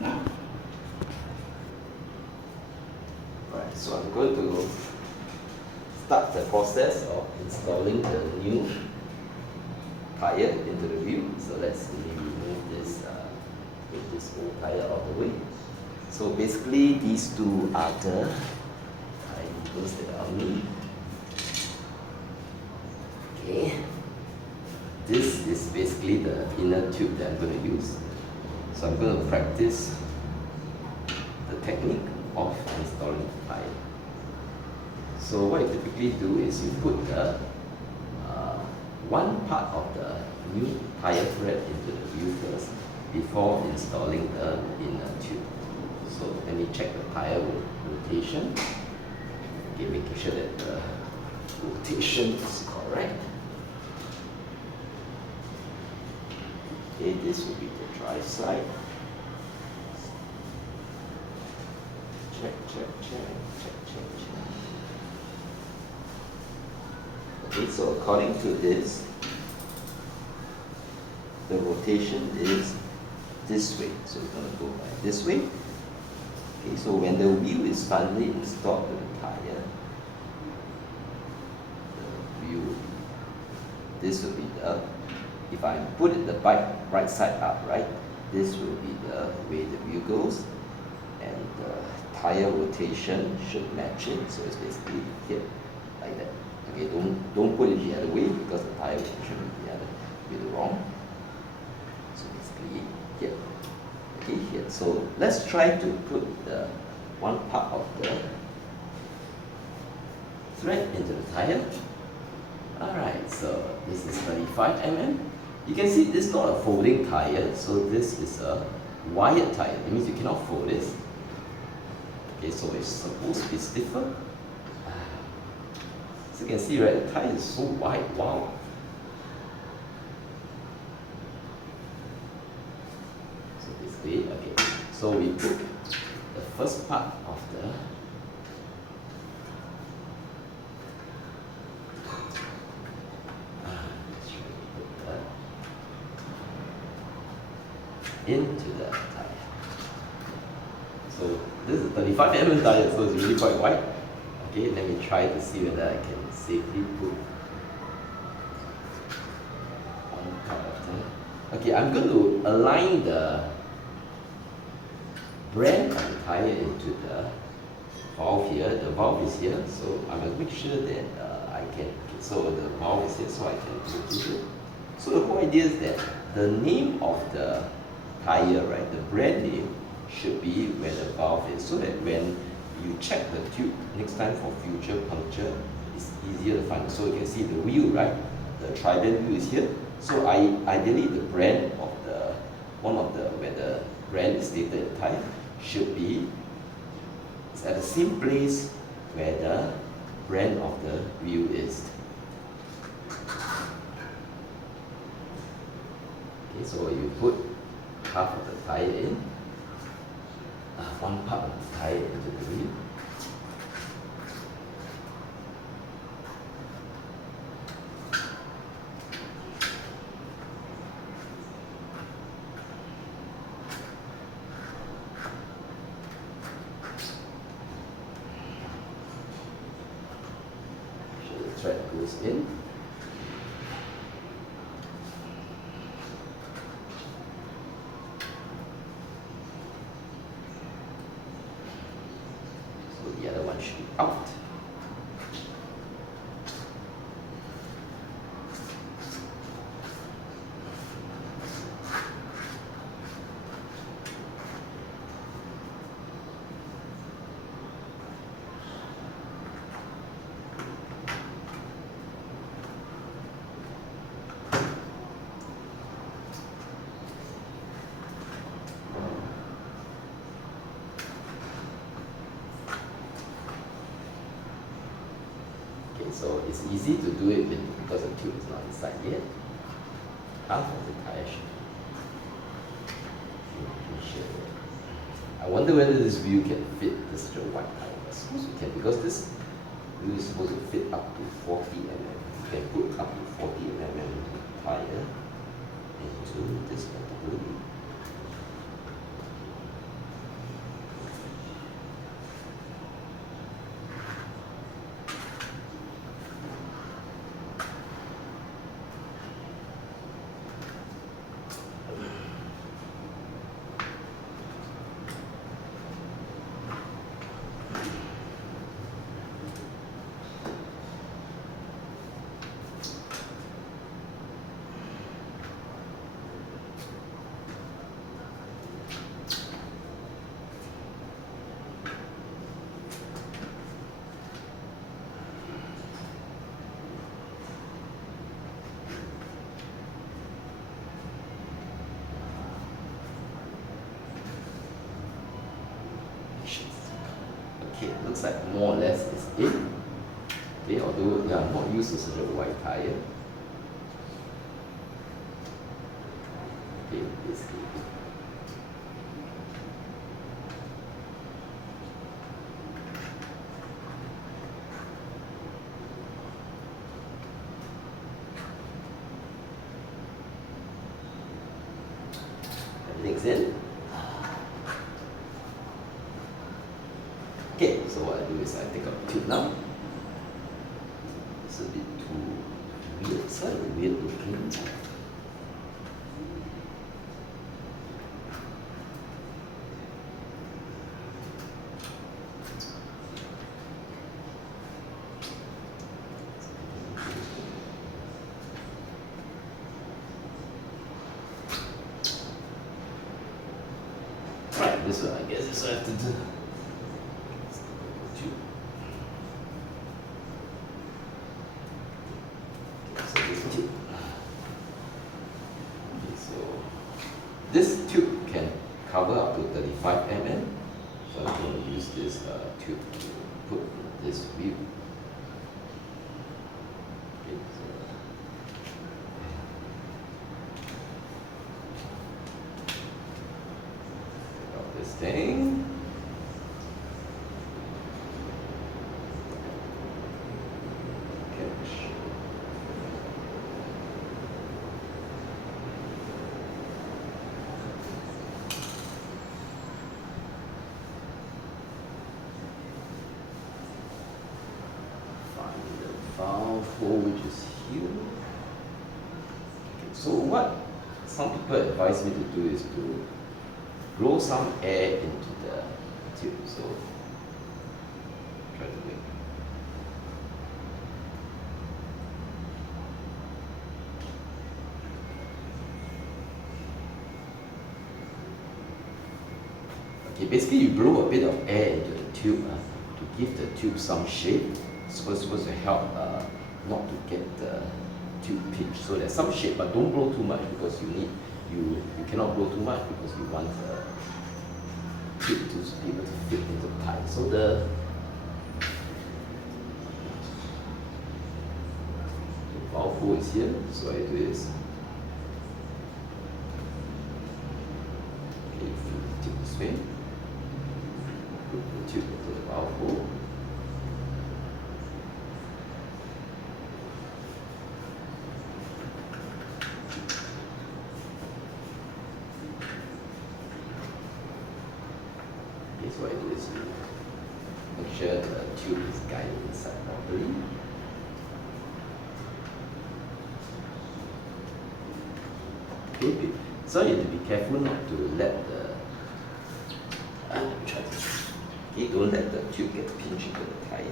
Right, so I'm going to start the process of installing the new tire into the wheel. So let's remove this, take this old tire out of the way. So basically these two are the tire needles that I'll need. Okay. This is basically the inner tube that I'm going to use. So I'm going to practice the technique of installing the tire. So what you typically do is you put the one part of the new tire thread into the wheel first before installing the inner tube. So let me check the tire rotation. Okay, making sure that the rotation is correct. Okay, this will be the drive side. Check, check, check, check, check, check. Okay, so according to this, the rotation is this way. So we're going to go by this way. Okay, so when the wheel is finally installed to the tire, the wheel will be, this will be the, if I put it the bike right side up, right, this will be the way the wheel goes, and the tire rotation should match it. So it's basically here, like that. Okay, don't put it the other way because the tire rotation will be the other way wrong. So basically here. Okay, here. So let's try to put the one part of the thread into the tire. Alright, so this is 35 mm. You can see this is not a folding tire, so this is a wired tire. It means you cannot fold this. Okay, so it's supposed to be stiffer. So you can see, right, the tire is so wide, wow. So basically, okay, so we put the first part of the into the tire. So this is a 35 mm tire, so it's really quite wide. Okay, let me try to see whether I can safely put one part of the. Okay, I'm going to align the brand of the tire into the valve here. The valve is here, so I'm going to make sure that I can. So the valve is here, so I can put it. So the whole idea is that the name of the tire, right, the brand name should be where the valve is, so that when you check the tube next time for future puncture, it's easier to find. So you can see the wheel, right, the Triban wheel is here. So ideally the brand of the one of the where the brand is stated in the tire should be it's at the same place where the brand of the wheel is. Okay, so you put half of the tire in, one part of the tire into the wheel. So the thread goes in. The other one should be out. So it's easy to do it because the tube is not inside yet. Half of the tire should be. I wonder whether this wheel can fit this wide tire. I suppose it can, because this wheel is supposed to fit up to 40 mm. You can put up to 40 mm tire into this particular wheel. Okay, looks like more or less it's in. Okay, although they are not used to such a wide tire. Okay, basically. Everything's in. Okay, so what I do is I take out the tube now. It's a bit too weird, slightly weird looking. Right, this one I guess is what I have to do. This tube can cover up to 35 mm, so I'm going to use this tube to put in this wheel. Okay, so take out this thing. Catch. Valve hole which is here. Okay, so what some people advise me to do is to blow some air into the tube. So try to do it. Okay, basically you blow a bit of air into the tube to give the tube some shape. It's supposed to help not to get the tube pitched. So there's some shape, but don't blow too much because you cannot blow too much because you want the tube to be able to fit into the tyre. So the valve hole is here. So what I do is feed the tube this way. Put the tube into the valve hole. So what I do is make sure the tube is guided inside properly. Okay, so you have to be careful not to let the okay, don't let the tube get pinched into the tyre.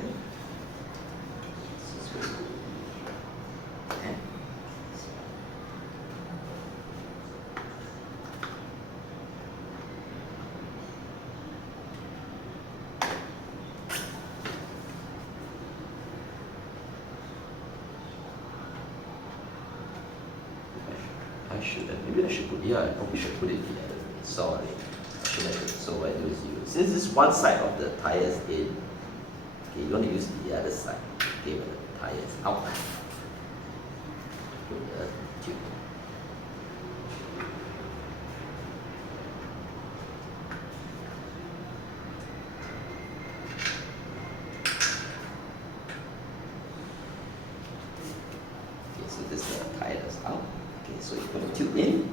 Maybe I should put, yeah, I probably should put it the other way. Sorry. I should have. So what I do is since this one side of the tyre is in, okay, you want to use the other side, okay, where the tyre is out. Put the tube. Okay, so this is the tyre that's out. Okay, so you put the tube in,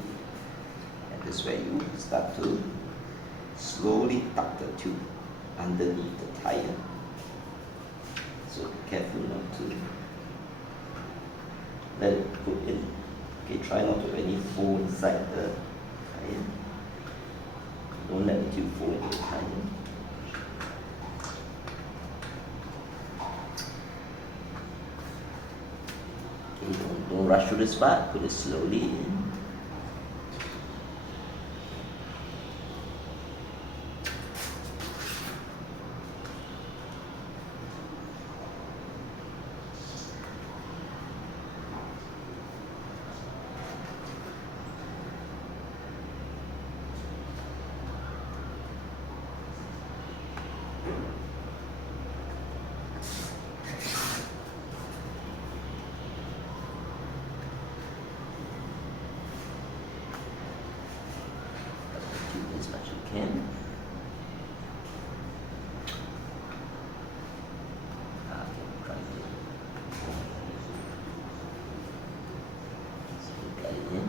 and this way you start to slowly tuck the tube underneath the tyre. So be careful not to let it go in. Okay, try not to have any hole inside the tyre. Don't let the tube fall into the tyre. Okay, don't rush through this part, put it slowly in. can. Try it. So we got it in.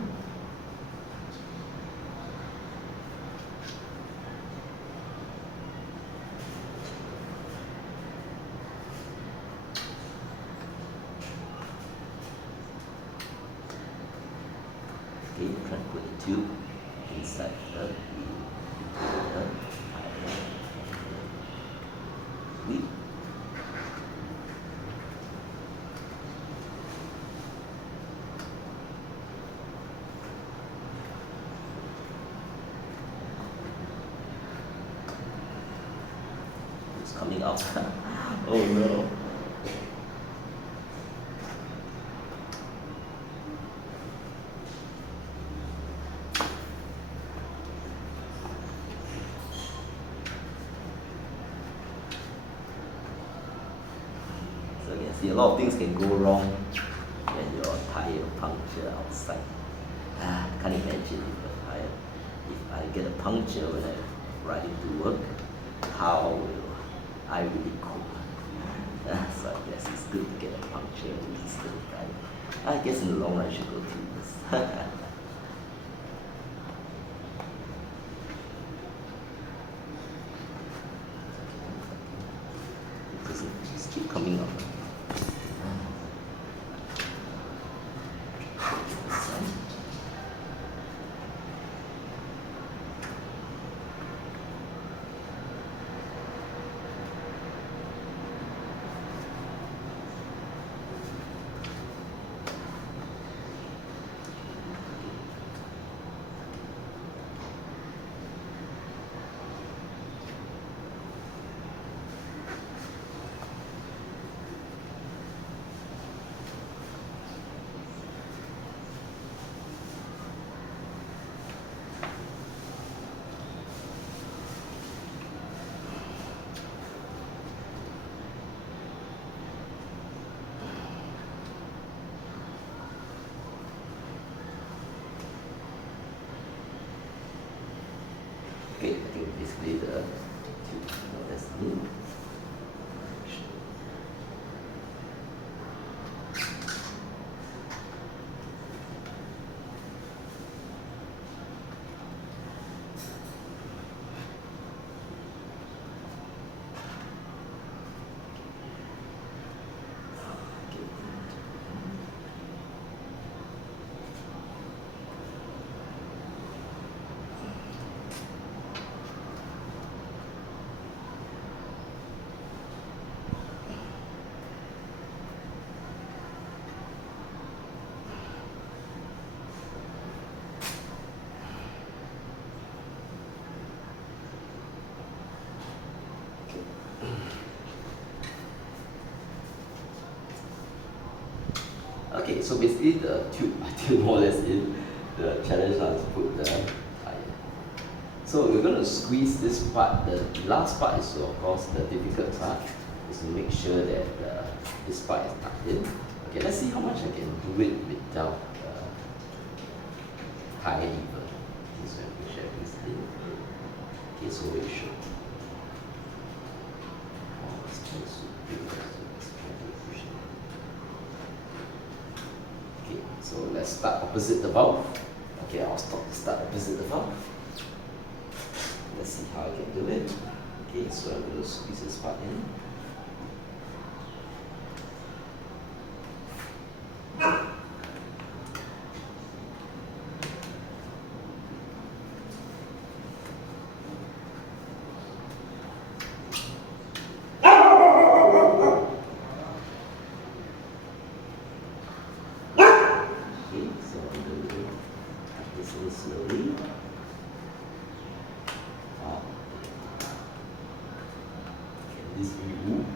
Okay, try to put the tube inside the tire. Wheel. It's coming out. Oh no. So you can see a lot of things can go wrong when your tire puncture outside. Can't imagine if I get a puncture when I'm riding to work, how will I really cope? So I guess it's good to get a puncture resistant tire. I guess in the long run I should go through this. Just keep coming up. Okay, I think basically the tube that's in. Okay, so basically the tube until more or less in. The challenge now is to put the tire. So we're going to squeeze this part. The last part is of course the difficult part, is to make sure that this part is tucked in. Okay, let's see how much I can do it without tire lever. Okay, so I can share this in. Okay, so we should. Okay, so let's start opposite the valve. Okay, I'll start opposite the valve. Let's see how I can do it. Okay, so I'm going to squeeze this part in. Slowly. Can this be moved?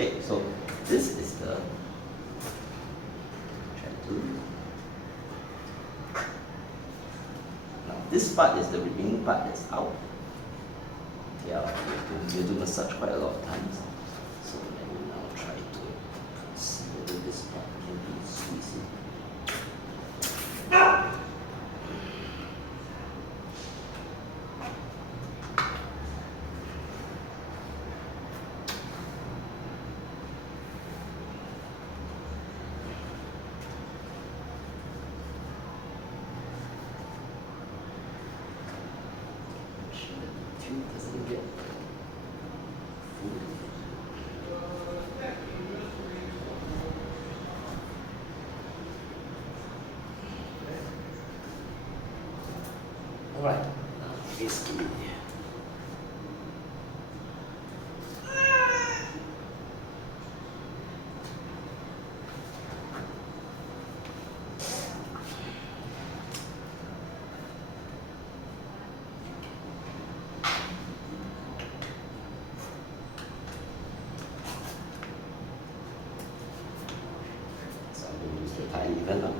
Okay, so this is the now this part is the remaining part that's out. Yeah, we have to massage quite a lot of times. So let me now try to see whether this part can be squeezed in. Doesn't get full. All right, now basically the tyre even now.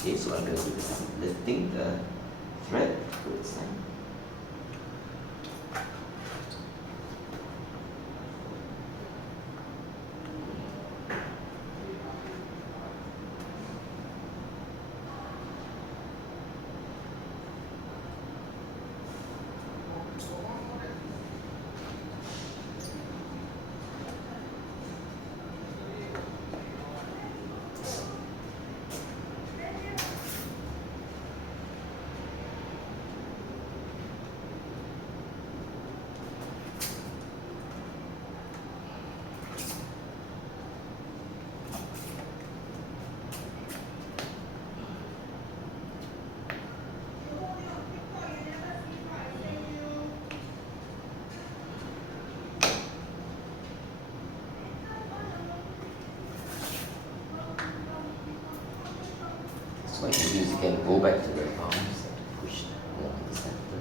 Okay, so I'm going to do this, lifting the thread to the side. So I can use again, go back to the arms and push more to the center.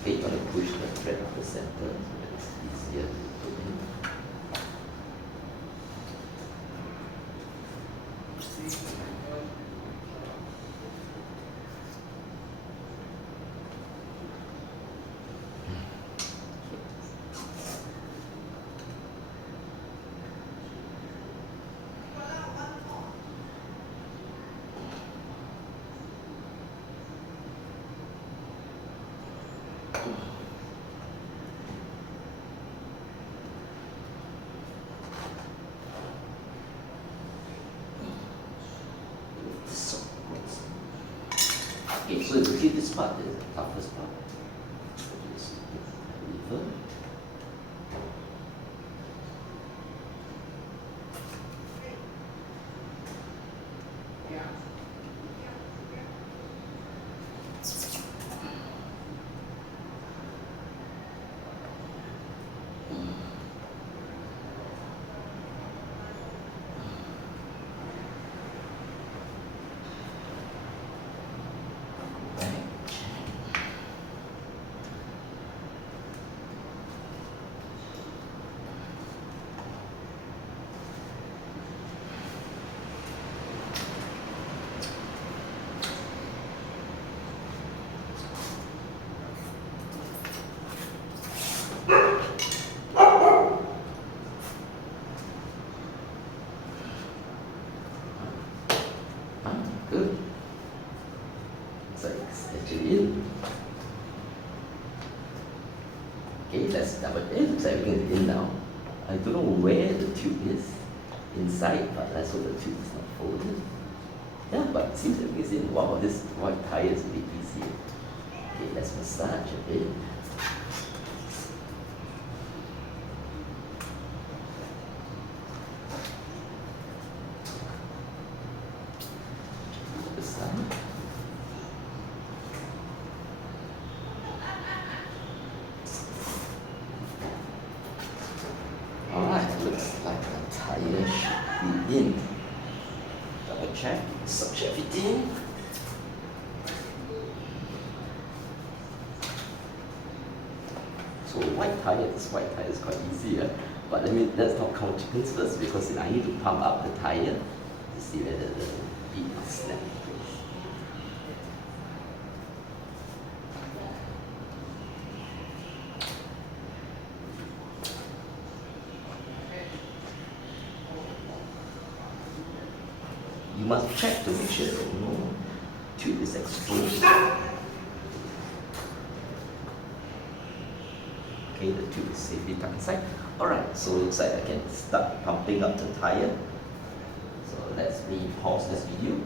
Okay, you're going to push the thread to the center so that it's easier to put in. Okay, so you see this part is the toughest part. Just lever. Good. So it's actually in. Okay, let's double check. It looks like everything is in now. I don't know where the tube is inside, but let's hope the tube is not folded. Yeah, but it seems everything is in. Wow, this white tyre is a bit easier. Okay, let's massage a bit. This side. tire should be in. Double check, suction fitting. So this white tire is quite easy, but let's not count chickens first, because I need to pump up the tire to see whether the bead is snapped. You must check to make sure that no tube is exposed. Okay, the tube is safely tucked inside. Alright, so it looks like I can start pumping up the tire. So let's pause this video.